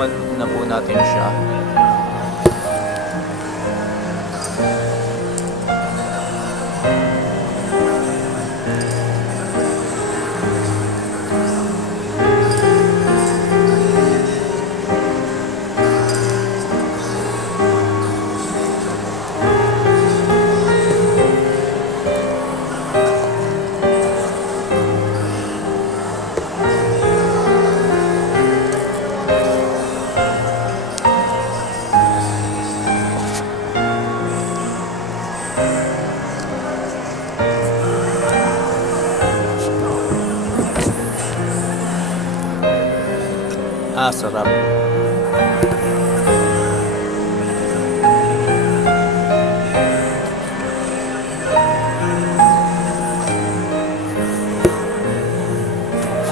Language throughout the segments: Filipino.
Titikman na po natin siya. Sarap.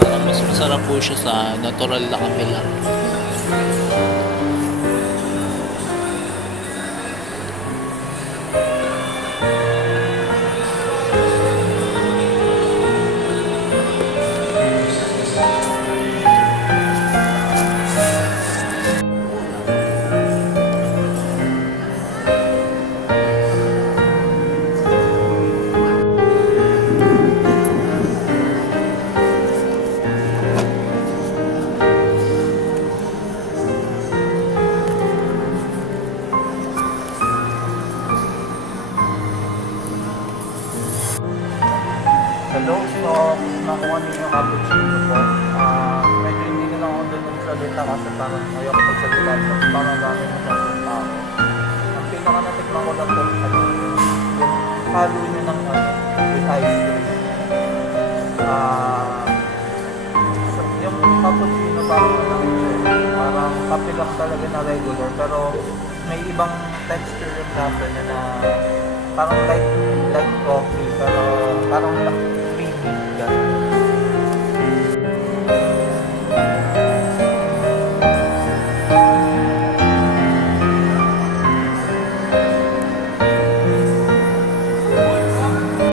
Parang mas masarap po siya sa natural na kape lang. Hello, so nakuha niyo yung cappuccino po. Medyo hindi na lang ako doon nagsalita kasi parang ayoko magsalita so parang dami na sa tao. Ang pinaka natikman ko lang po, yung halo nyo ng with ice cream. So, yung cappuccino parang kape lang talaga na regular pero may ibang texture yung lasa niya na parang like coffee pero parang